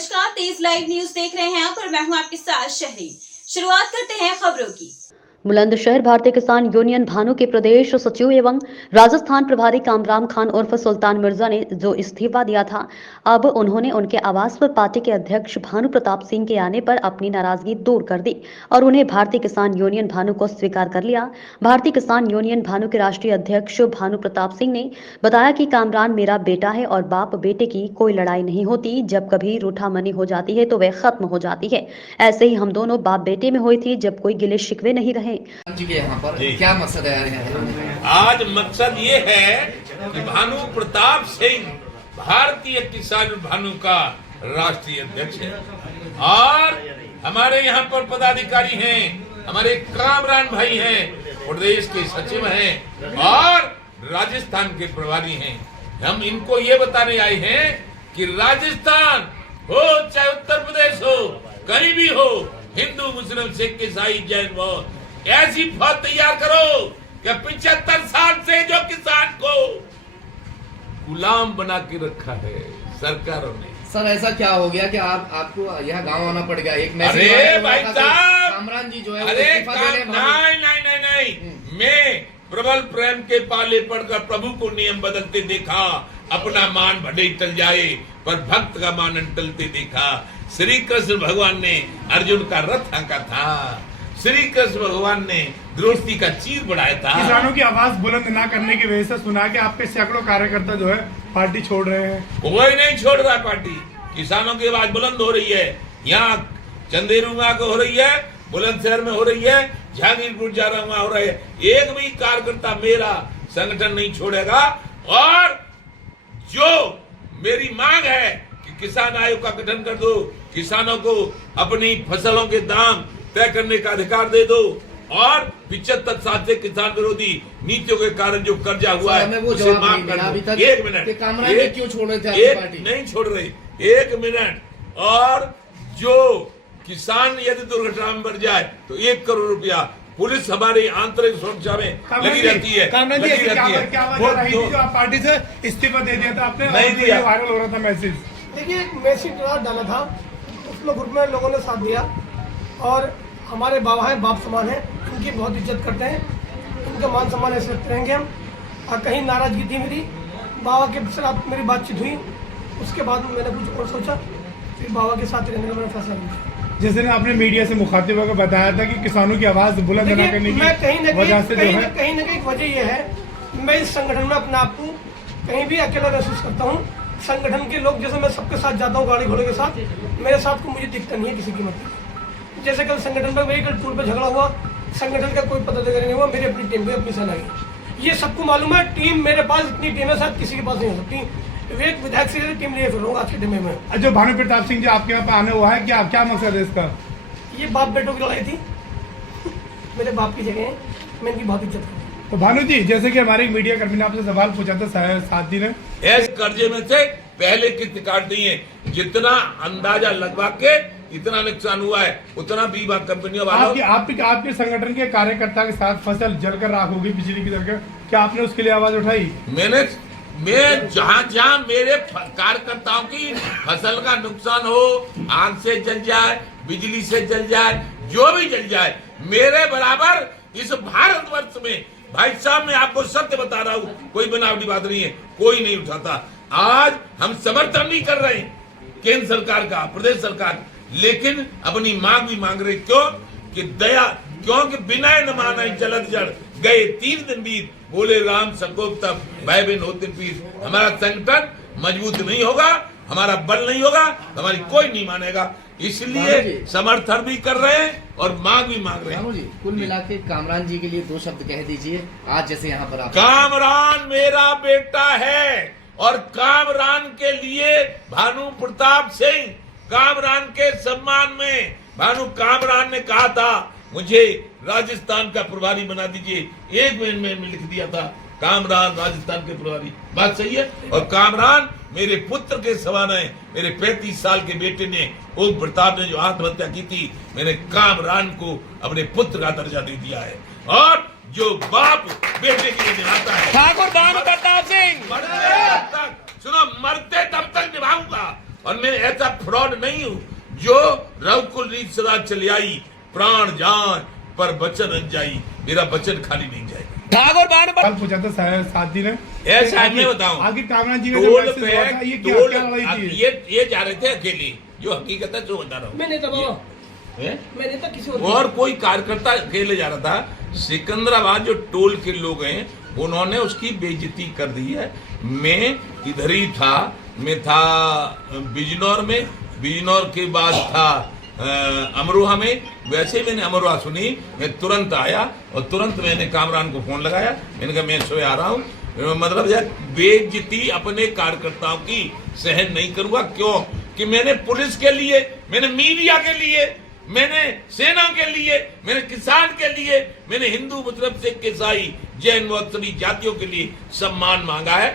नमस्कार, तेज live news देख रहे हैं आप और मैं हूं आपके साथ शहरी। शुरुआत करते हैं खबरों की। बुलंदशहर भारतीय किसान यूनियन भानु के प्रदेश सचिव एवं राजस्थान प्रभारी कामरान खान उर्फ सुल्तान मिर्जा ने जो इस्तीफा दिया था, अब उन्होंने उनके आवास पर पार्टी के अध्यक्ष भानु प्रताप सिंह के आने पर अपनी नाराजगी दूर कर दी और उन्हें भारतीय किसान यूनियन भानु को स्वीकार कर लिया। भारतीय किसान यूनियन भानु के राष्ट्रीय अध्यक्ष भानु प्रताप सिंह ने बताया कि कामरान मेरा बेटा है और बाप बेटे की कोई लड़ाई नहीं होती, जब कभी रूठामनी हो जाती है तो वह खत्म हो जाती है। ऐसे ही हम दोनों बाप बेटे में हुई थी, जब कोई गिले शिकवे नहीं रहे। जी के यहाँ पर क्या मकसद है? आज मकसद ये है कि भानु प्रताप सिंह भारतीय किसान भानु का राष्ट्रीय अध्यक्ष है और हमारे यहाँ पर पदाधिकारी हैं, हमारे कामरान भाई हैं, प्रदेश के सचिव हैं और राजस्थान के प्रभारी हैं। हम इनको ये बताने आए हैं कि राजस्थान हो चाहे उत्तर प्रदेश हो, कहीं भी हो, हिंदू मुस्लिम सिख ईसाई जैन बौद्ध, ऐसी फौज तैयार करो कि 75 साल से जो किसान को गुलाम बना के रखा है सरकारों ने। सर ऐसा क्या हो गया कि आपको यहाँ गांव आना पड़ गया? एक अरे भाई साहब, कामरान जी जो है अरे नहीं, मैं प्रबल प्रेम के पाले पड़कर प्रभु को नियम बदलते देखा, अपना मान भले टल जाए पर भक्त का मान टलते देखा। श्री कृष्ण भगवान ने अर्जुन का रथ हाँका था, श्री कृष्ण भगवान ने द्रौपदी का चीर बढ़ाया था। किसानों की आवाज बुलंद ना करने की वजह से सुना कि आपके सैकड़ों कार्यकर्ता जो है पार्टी छोड़ रहे हैं। कोई नहीं छोड़ रहा पार्टी, किसानों की आवाज बुलंद हो रही है। यहाँ चंदेरू में हो रही है, बुलंदशहर में हो रही है, जहांगीरपुर जा रहा हो रहा है। एक भी कार्यकर्ता मेरा संगठन नहीं छोड़ेगा और जो मेरी मांग है कि किसान आयोग का गठन कर दो, किसानों को अपनी फसलों के दाम तय करने का अधिकार दे दो और 75 साल से किसान विरोधी नीतियों के कारण जो कर्जा हुआ है उसे माफ कर दो। एक मिनट, क्यों छोड़ रहे थे पार्टी? नहीं छोड़ रहे, एक मिनट। और जो किसान यदि दुर्घटना में मर जाए तो 1 करोड़ रुपया पुलिस हमारी आंतरिक सुरक्षा में लगी रहती है। जो आप पार्टी से इस्तीफा दे दिया था आपने, नहीं दिया, वायरल हो रहा था मैसेज। देखिए, एक मैसेज डाला था, उसमें ग्रुप में लोगों ने साथ दिया और हमारे बाबा हैं, बाप समान हैं, इनकी बहुत इज्जत करते हैं, इनका मान सम्मान ऐसे रखते रहेंगे हम। और कहीं नाराजगी थी मेरी, बाबा के साथ मेरी बातचीत हुई, उसके बाद मैंने कुछ और सोचा, फिर बाबा के साथ रहने का मैंने फैसला लिया। जिस दिन आपने मीडिया से मुखातिबों को बताया था कि किसानों की आवाज बुलंद न करने की वजह से जो है, कहीं ना कहीं वजह यह है, मैं इस संगठन में अपने आप को कहीं भी अकेला महसूस करता हूँ। संगठन के लोग, जैसे मैं सबके साथ जाता हूँ गाड़ी घोड़े के साथ, मेरे साथ को मुझे दिक्कत नहीं है किसी की मतलब। जैसे कल संगठन पर मेरी कल टूर पर झगड़ा हुआ, संगठन का कोई पदाधिकारी नहीं हुआ, मेरी अपनी टीम पे अपनी सेना गई। ये सबको मालूम है, टीम मेरे पास इतनी टीम है, शायद किसी के पास नहीं हो सकती। एक विधायक से टीम लिए फिर आज के दिन में। जो भानु प्रताप सिंह जो आपके यहाँ पर आने हुआ है, क्या मकसद है इसका? ये बाप बेटों की लड़ाई थी, मेरे बाप की जगह है, मैं इनकी बहुत इज्जत करता हूँ। तो भानु जी, जैसे कि हमारे मीडिया कर्मी ने आपसे सवाल पूछा था साथी ने, इस कर्जे में से पहले किस्त काट दी है, जितना अंदाजा लगवा के इतना नुकसान हुआ है उतना बीमा कंपनियों वालों। आपके संगठन के कार्यकर्ता के साथ फसल जलकर राख होगी बिजली की जलकर, क्या आपने उसके लिए आवाज उठाई? मैं जहाँ मेरे कार्यकर्ताओं की फसल का नुकसान हो, आग से जल जाए, बिजली से जल जाए, जो भी जल जाए, मेरे बराबर इस भारतवर्ष में, भाई साहब मैं आपको सत्य बता रहा हूँ, कोई बनावटी बात नहीं है, कोई नहीं उठाता। आज हम समर्थन नहीं कर रहे केंद्र सरकार का, प्रदेश सरकार, लेकिन अपनी मांग भी मांग रहे। क्यों कि दया, क्योंकि बिना न माना जलद जड़ गए 3 दिन बीत, बोले राम संकोप तब भय बिन होते पीर। हमारा संगठन मजबूत नहीं होगा, हमारा बल नहीं होगा, हमारी कोई नहीं मानेगा, इसलिए समर्थन भी कर रहे हैं और मांग भी मांग रहे हैं। कुल मिला के कामरान जी के लिए 2 शब्द कह दीजिए आज, जैसे यहाँ पर आप। कामरान मेरा बेटा है और कामरान के लिए भानु प्रताप सिंह, कामरान के सम्मान में भानु कामरान ने कहा था मुझे राजस्थान का प्रभारी बना दीजिए, 1 महीने में लिख दिया था कामरान राजस्थान के प्रभारी। बात सही है। और कामरान मेरे पुत्र के समान है। मेरे 35 साल के बेटे ने, उस प्रताप ने जो आत्महत्या की थी, मैंने कामरान को अपने पुत्र का दर्जा दे दिया है और जो बाप बेटे के लिए निभाता है। ठाकुर भानु प्रताप सिंह, मरते तक, सुनो, मरते तब तक निभाऊंगा। और मैं ऐसा फ्रॉड नहीं हूं जो रघुकुल रीत सदा चली आई, प्राण जान पर वचन अनजाई, मेरा वचन खाली नहीं जाएगा। ठाकुर बाण कल पूछा था साथी ने, ऐसा मैं बताऊं, आगे कामरान जी का जो टोल मैसेज पे हुआ था, ये क्या टोल क्या लड़ाई थी? ये जा रहे थे अकेले, जो हकीकत है जो बता रहा हूँ मैं नहीं था बाबा, हैं? मैं नहीं था, किसी और कोई कार्यकर्ता अकेले जा रहा था। सिकंदराबाद जो टोल के लोग हैं उन्होंने उसकी बेइज्जती कर दी है। मैं इधर ही था, मैं था बिजनौर में, बिजनौर के बाद था अमरोहा में। वैसे ही मैंने अमरोहा सुनी, मैं तुरंत आया और तुरंत मैंने कामरान को फोन लगाया, मैंने कहा मैं सोए आ रहा हूँ। मतलब यार बेइज्जती अपने कार्यकर्ताओं की सहन नहीं करूंगा। क्यों कि मैंने पुलिस के लिए, मैंने मीडिया के लिए, मैंने सेना के लिए, मैंने किसान के लिए, मैंने हिंदू मुस्लिम सिख ईसाई जैन व सभी जातियों के लिए सम्मान मांगा है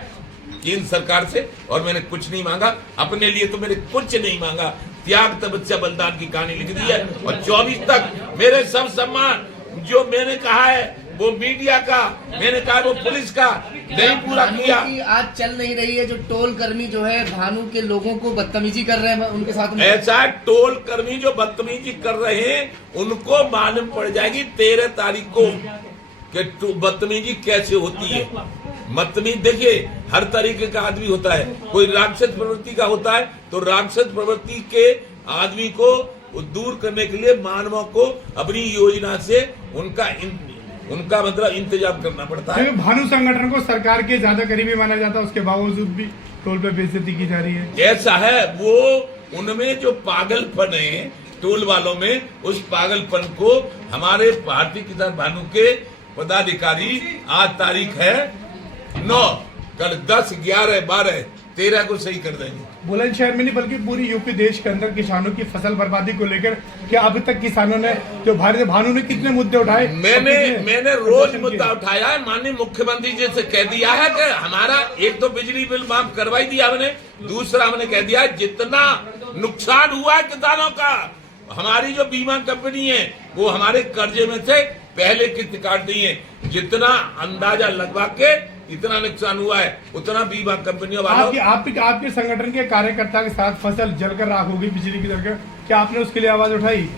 केंद्र सरकार से, और मैंने कुछ नहीं मांगा अपने लिए, तो मैंने कुछ नहीं मांगा। त्याग तपस्या बलिदान की कहानी लिख दी है, और 24 तक मेरे सब सम्मान जो मैंने कहा है वो मीडिया का, मैंने कहा वो पुलिस का नहीं पूरा किया। आज चल नहीं रही है, जो टोल कर्मी जो है भानु के लोगों को बदतमीजी कर रहे हैं उनके साथ में। ऐसा टोल कर्मी जो बदतमीजी कर रहे हैं उनको मालूम पड़ जाएगी 13 तारीख को कि बदतमीजी कैसे होती है। बदतमीज देखिए हर तरीके का आदमी होता है, कोई राक्षस प्रवृत्ति का होता है, तो राक्षस प्रवृत्ति के आदमी को दूर करने के लिए मानवों को अपनी योजना से उनका मतलब इंतजाम करना पड़ता है। भानु संगठन को सरकार के ज्यादा करीबी माना जाता है, उसके बावजूद भी टोल पे बेइज्जती की जा रही है। ऐसा है, वो उनमें जो पागलपन है टोल वालों में, उस पागलपन को हमारे भारतीय किसान भानु के पदाधिकारी, आज तारीख है 9, कल 10, 11, 12, 13 को सही कर देंगे। बुलंदशहर में नहीं बल्कि पूरी यूपी देश के अंदर किसानों की फसल बर्बादी को लेकर क्या अभी तक किसानों ने, जो भारतीय भानु ने कितने मुद्दे उठाए? मैंने रोज मुद्दा उठाया है। माननीय मुख्यमंत्री जी से कह दिया है कि हमारा एक तो बिजली बिल माफ करवाई दिया हमने, दूसरा हमने कह दिया जितना नुकसान हुआ है किसानों का, हमारी जो बीमा कंपनी है वो हमारे कर्जे में से पहले किस्त काट दी है, जितना अंदाजा लगवा के इतना नुकसान हुआ है उतना बीमा कंपनियों वालों। आपके संगठन के कार्यकर्ता के साथ फसल जलकर राख होगी बिजली की तरह, क्या आपने उसके लिए आवाज उठाई?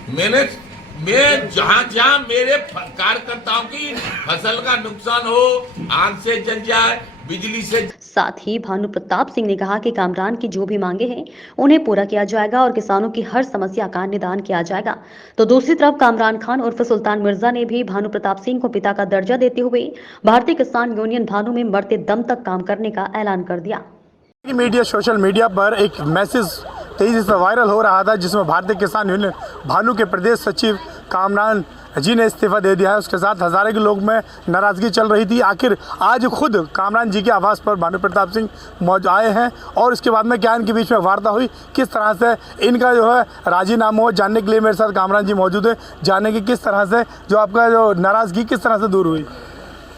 मैं जहाँ मेरे कार्यकर्ताओं की फसल का नुकसान हो, आग से जल जाए, बिजली से। साथ ही भानु प्रताप सिंह ने कहा कि कामरान की जो भी मांगे हैं उन्हें पूरा किया जाएगा और किसानों की हर समस्या का निदान किया जाएगा। तो दूसरी तरफ कामरान खान उर्फ सुल्तान मिर्जा ने भी भानु प्रताप सिंह को पिता का दर्जा देते हुए भारतीय किसान यूनियन भानु में मरते दम तक काम करने का ऐलान कर दिया। मीडिया, सोशल मीडिया पर एक मैसेज तेजी से वायरल हो रहा था जिसमें भारतीय किसान यूनियन भानु के प्रदेश सचिव कामरान जी ने इस्तीफा दे दिया है। उसके साथ हजारों के लोग में नाराजगी चल रही थी। आखिर आज खुद कामरान जी के आवास पर भानु प्रताप सिंह मौजूद आए हैं और उसके बाद में क्या इनके बीच में वार्ता हुई, किस तरह से इनका जो है राजीनामा हो, जानने के लिए मेरे साथ कामरान जी मौजूद है। जानने की किस तरह से जो आपका जो नाराजगी किस तरह से दूर हुई।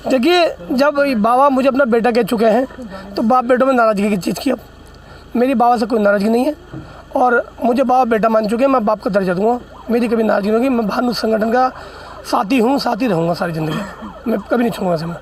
देखिए, जब बाबा मुझे अपना बेटा कह चुके हैं तो बाप बेटों में नाराज़गी की चीज़ की। अब मेरी बाबा से कोई नाराज़गी नहीं है और मुझे बाबा बेटा मान चुके हैं, मैं बाप का दर्जा दूंगा, मेरी कभी नाराज़गी नहीं होगी। मैं भानु संगठन का साथी हूँ, साथी रहूँगा सारी ज़िंदगी, मैं कभी नहीं छोड़ूंगा से। मैं